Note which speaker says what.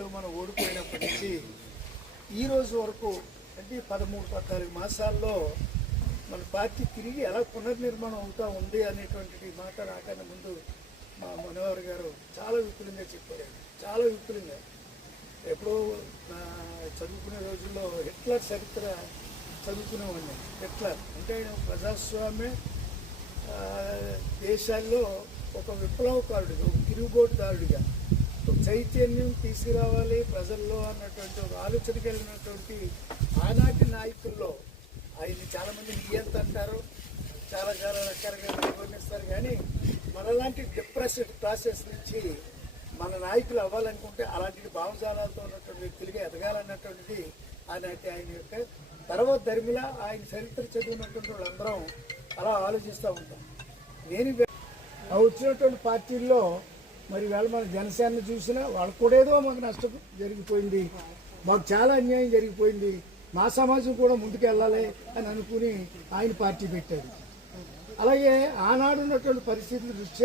Speaker 1: మనం ఓడిపోయినప్పటి నుంచి ఈ రోజు వరకు అంటే పదమూడు పద్నాలుగు మాసాల్లో మన పార్టీ తిరిగి ఎలా పునర్నిర్మాణం అవుతా ఉంది అనేటువంటి మాట రాకన్నా ముందు మా మనోహర్ గారు చాలా విపులంగా చెప్పారు. చాలా విపులంగా. ఎప్పుడో చదువుకునే రోజుల్లో హిట్లర్ చరిత్ర చదువుకునేవాడిని. హిట్లర్ అంటే ఆయన ప్రజాస్వామ్య దేశాల్లో ఒక విప్లవకారుడిగా ఒక తిరుగుబోటుదారుడిగా. చైతన్యం తీసుకురావాలి ప్రజల్లో అన్నటువంటి ఒక ఆలోచన కలిగినటువంటి ఆనాటి నాయకుల్లో ఆయన్ని చాలామంది నియంత అంటారు. చాలా చాలా రకాలుగా వివరిస్తారు కానీ మనలాంటి డిప్రెషన్ ప్రాసెస్ నుంచి మన నాయకులు అవ్వాలనుకుంటే అలాంటి భావజాలాలతో ఉన్నటువంటి వ్యక్తులుగా ఎదగాలన్నటువంటిది ఆనాటి ఆయన యొక్క తర్వాత ధర్మిల ఆయన చరిత్ర చదివినటువంటి వాళ్ళందరం అలా ఆలోచిస్తూ ఉంటాం. నేను వచ్చినటువంటి పార్టీల్లో మరి వేళ మన జనసేన చూసినా వాళ్ళకు కూడా ఏదో మాకు నష్టం జరిగిపోయింది. మాకు చాలా అన్యాయం జరిగిపోయింది. మా సమాజం కూడా ముందుకు వెళ్ళాలి అని అనుకుని ఆయన పార్టీ పెట్టారు అలాగే ఆనాడు ఉన్నటువంటి పరిస్థితుల దృష్ట్యా